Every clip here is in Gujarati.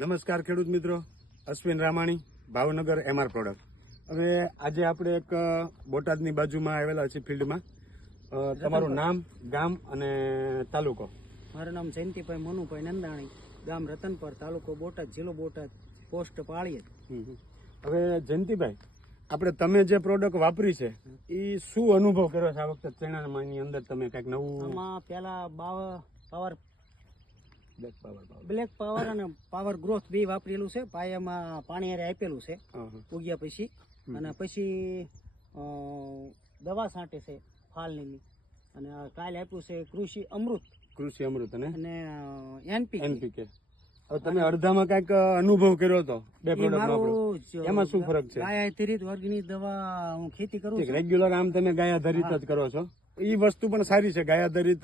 નમસ્કાર ખેડૂત મિત્રો. અશ્વિન રામાણી ભાવનગર એમઆર પ્રોડક્ટ હવે આજે આપણે એક બોટાદની બાજુમાં આવેલા છીએ ફિલ્ડમાં. તમારું નામ ગામ અને તાલુકો. મારું નામ જયંતિભાઈ મનુભાઈ નંદાણી ગામ રતનપર તાલુકો બોટાદ જિલ્લો બોટાદ પોસ્ટ પાળીએ હવે જયંતિભાઈ આપણે તમે જે પ્રોડક્ટ વાપરી છે એ શું અનુભવ કર્યો છે? આ વખતે ચણાની અંદર તમે કંઈક નવું આમાં પેલા બાવ પાવર. બ્લેક પાવર અને પાવર ગ્રોથ બે વાપરેલું છે. પાયામાં પાણી હારે આપેલું છે. ઉગ્યા પછી. અને પછી દવા છાંટે છે ફાલની. અને કાલે આપ્યું છે કૃષિ અમૃત. કૃષિ અમૃત અને? અને એનપી એનપીકે હવે તમે અડધામાં કંઈક અનુભવ કર્યો હતો બે પ્રોડક્ટ એમાં શું ફરક છે? ગાય આધારિત વર્ગની દવા હું ખેતી કરું છું. રેગ્યુલર આમ તમે ગાય આધારિત જ કરો છો. એ વસ્તુ પણ સારી છે. ગાય આધારિત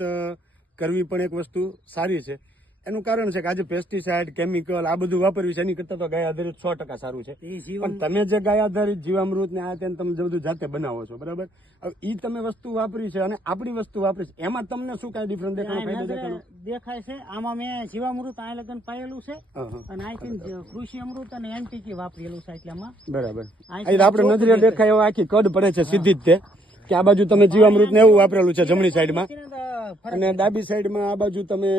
કરવી પણ એક વસ્તુ સારી છે. એનું કારણ છે કે આજે પેસ્ટિસાઇડ કેમિકલ આ બધું વાપર્યું છે. એની કરતા તો ગાય આધારિત સો ટકા સારું છે. પણ તમે જે ગાય આધારિત જીવામૃત ને આ તેને તમે જે બધું જાતે બનાવો છો બરાબર? હવે ઈ તમે વસ્તુ વાપરી છે અને આપણી વસ્તુ વાપરી છે. એમાં તમને શું કઈ ડિફરન્સ દેખાણો દેખાય છે. આમાં મેં જીવામૃત આ લગન પાયેલું છે. અને આઈ થિંક કૃષિ અમૃત અને એનટીકી વાપરેલું છે આમાં. બરાબર. આપણે નજરે દેખાય. એવા આખી કડ પડે છે સીધી જ તે કે આ બાજુ તમે જીવામૃત ને એવું વાપરેલું છે જમણી સાઈડમાં. અને ડાબી સાઈડમાં આ બાજુ તમે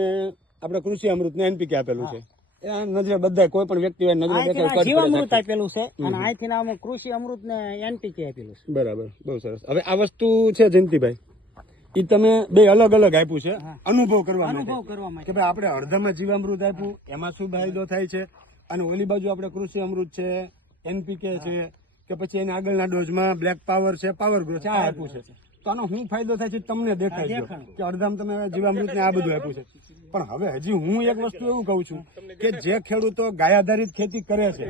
આપણે કૃષિ અમૃત ને એનપીકે આપેલું છે. નજરે બધા કોઈ પણ વ્યક્તિ હોય નજરે જીવામૃત આપેલું છે અને અહીંથી આમ કૃષિ અમૃત ને એનપીકે આપેલું છે. બરાબર બહુ સરસ. હવે આ વસ્તુ છે જયંતિભાઈ. એ તમે બે અલગ અલગ આપ્યું છે અનુભવ કરવા અનુભવ કરવા માટે. કે ભાઈ આપણે અડધામાં જીવામૃત આપ્યું એમાં શું ફાયદો થાય છે? અને ઓલી બાજુ આપણે કૃષિ અમૃત છે એનપીકે છે કે પછી એના આગળના ડોઝમાં બ્લેક પાવર છે પાવર ગ્રો છે આ આપ્યું છે. તો આનો શું ફાયદો થાય છે તમને દેખાય છે. કે અડધામ તમે જીવામૃત ને આ બધું આપ્યું છે. પણ હવે હજી હું એક વસ્તુ એવું કહું છું કે જે ખેડૂતો ગાય આધારિત ખેતી કરે છે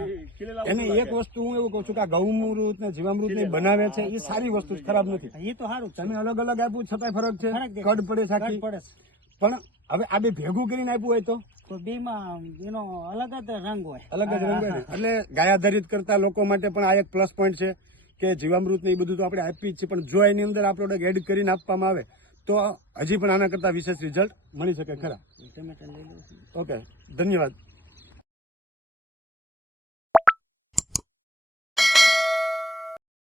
એને એક વસ્તુ હું એવું કહું છું કે આ ગૌમૃત ને જીવામૃત ને બનાવે છે એ સારી વસ્તુ ખરાબ નથી. એ તો સારું તમે અલગ અલગ આપ્યું છતાંય ફરક છે. કડ પડે છે પડે પણ હવે આ બે ભેગું કરીને આપ્યું હોય તો? તો બેમાં એનો અલગ જ રંગ હોય. અલગ જ રંગ હોય એટલે ગાય આધારિત કરતા લોકો માટે પણ આ એક પ્લસ પોઈન્ટ છે. કે જીવામૃત ને એ બધું તો આપણે આપી જ છે પણ જો એની અંદર આ પ્રોડક્ટ એડ કરીને આપવામાં આવે તો હજી પણ આના કરતા વિશેષ રિઝલ્ટ મળી શકે ખરા. ઓકે ધન્યવાદ.